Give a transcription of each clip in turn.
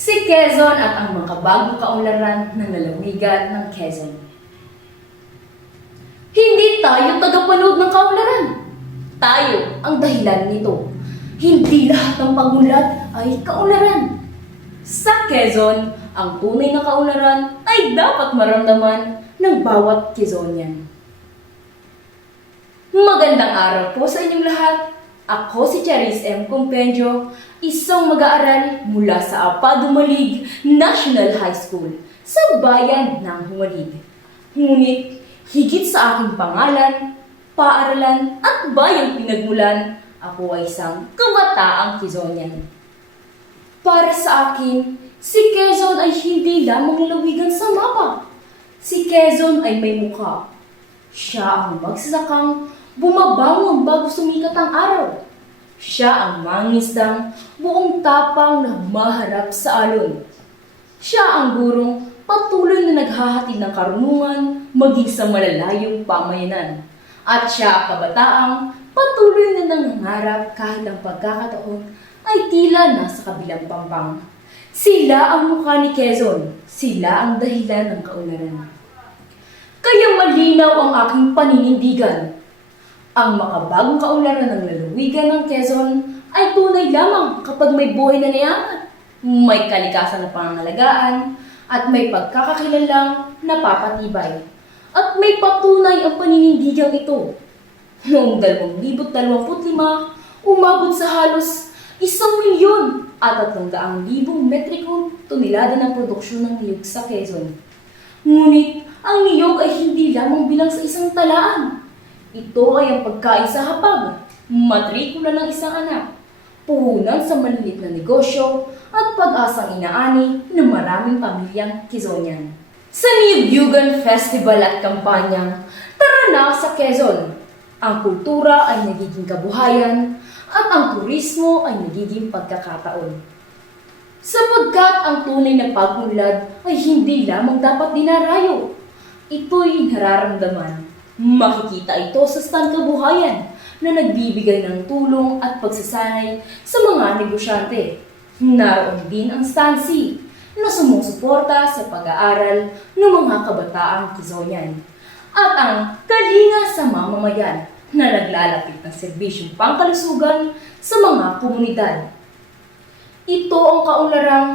Si Quezon at ang mga bagong kaunlaran ng lalawigan ng Quezon. Hindi tayo tagapanood ng kaunlaran. Tayo ang dahilan nito. Hindi lahat ng pagunlad ay kaunlaran. Sa Quezon, ang tunay na kaunlaran ay dapat maramdaman ng bawat Quezonian. Magandang araw po sa inyong lahat. Ako si Charis M. Compendio, isang mag-aaral mula sa Apado Humalig National High School sa bayan ng Humalig. Ngunit, higit sa aking pangalan, paaralan at bayang pinagmulan, ako ay isang kabataang Quezonian. Para sa akin, si Quezon ay hindi lamang lalawigan sa mapa. Si Quezon ay may mukha. Siya ang magsasakang bumabangon bago sumikat ang araw. Siya ang mangingisdang buong tapang na humaharap sa alon. Siya ang gurong patuloy na naghahatid ng karunungan maging sa malalayong pamayanan. At siya ang kabataang patuloy na nangangarap kahit ang pagkakataon ay tila nasa kabilang pampang. Sila ang mukha ni Quezon. Sila ang dahilan ng kaunlaran. Kaya malinaw ang aking paninindigan. Ang makabagong kaunlaran ng lalawigan ng Quezon ay tunay lamang kapag may buhay na nayaman, may kalikasan na pangangalagaan, at may pagkakakilalang napapatibay. At may patunay ang paninindigang ito. Noong 2025, umabot sa halos 1,000,000 at 300,000 metrikong tonelada ng produksyon ng niyog sa Quezon. Ngunit, ang niyog ay hindi lamang bilang sa isang talaan. Ito ay ang pagkain sa hapag, matrikula ng isang anak, puhunan sa maliit na negosyo, at pag-asang inaani ng maraming pamilyang Quezonian. Sa Niyog-Yugan Festival at kampanyang Tara na sa Quezon, ang kultura ay nagiging kabuhayan at ang turismo ay nagiging pagkakataon. Sapagkat ang tunay na pagunlad ay hindi lamang dapat dinarayo. Ito'y nararamdaman. Makikita ito sa stand kabuhayan na nagbibigay ng tulong at pagsasanay sa mga negosyante. Naroon din ang stansi na sumusuporta sa pag-aaral ng mga kabataang Quezonian. At ang kalinga sa mamamayan na naglalapit ng serbisyong pangkalusugan sa mga komunidad. Ito ang kaunlarang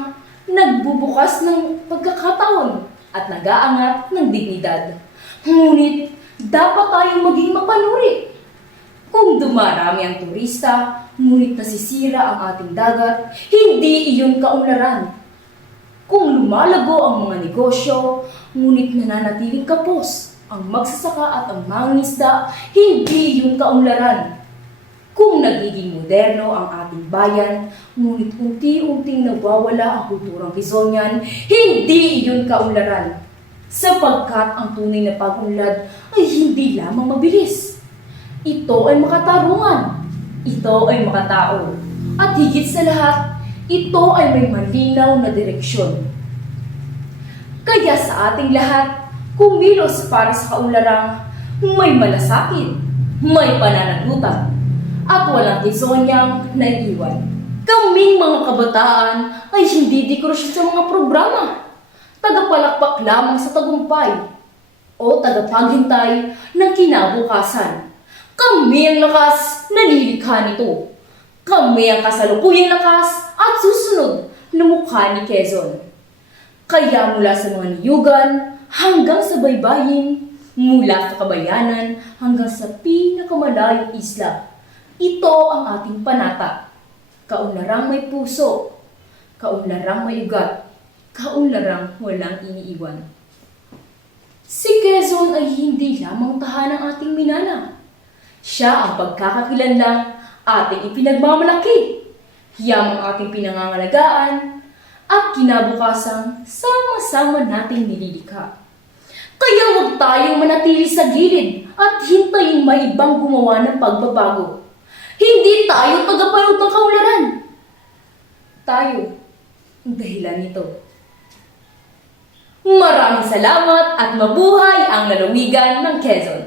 nagbubukas ng pagkakataon at nag-aangat ng dignidad. Ngunit, dapat tayong maging mapanuri. Kung dumarami ang turista, ngunit nasisira ang ating dagat, hindi iyon kaunlaran. Kung lumalago ang mga negosyo, ngunit nananatiling kapos ang magsasaka at ang mangingisda, hindi iyon kaunlaran. Kung nagiging moderno ang ating bayan, ngunit unti-unting nawawala ang kulturang Quezonian, hindi iyon kaunlaran. Sapagkat ang tunay na pagunlad ay hindi lamang mabilis. Ito ay makatarungan. Ito ay makatao. At higit sa lahat, ito ay may malinaw na direksyon. Kaya sa ating lahat, kumilos para sa kaunlarang may malasakit, may pananagutan, at walang Quezoniang naiiwan. Kaming mga kabataan ay hindi dekorasyon sa mga programa. Tagapalakpak lamang sa tagumpay o tagapaghintay ng kinabukasan. Kami ang lakas na lilikha nito. Kami ang kasalukuyang lakas at susunod na mukha ni Quezon. Kaya mula sa mga niyugan hanggang sa baybayin, mula sa kabayanan hanggang sa pinakamalayong isla, ito ang ating panata. Kaunlarang may puso, kaunlarang may ugat, kaunlarang walang iniiwan. Si Quezon ay hindi lamang tahanang ating minana. Siya ang pagkakakilanlang ating ipinagmamalaki, hiyang ang ating pinangangalagaan, at kinabukasang sama-sama nating nililikha. Kaya huwag tayong manatili sa gilid at hintayin may ibang gumawa ng pagbabago. Hindi tayo tagapanood ng kaunlaran. Tayo ang dahilan nito. Maraming salamat at mabuhay ang lalawigan ng Quezon.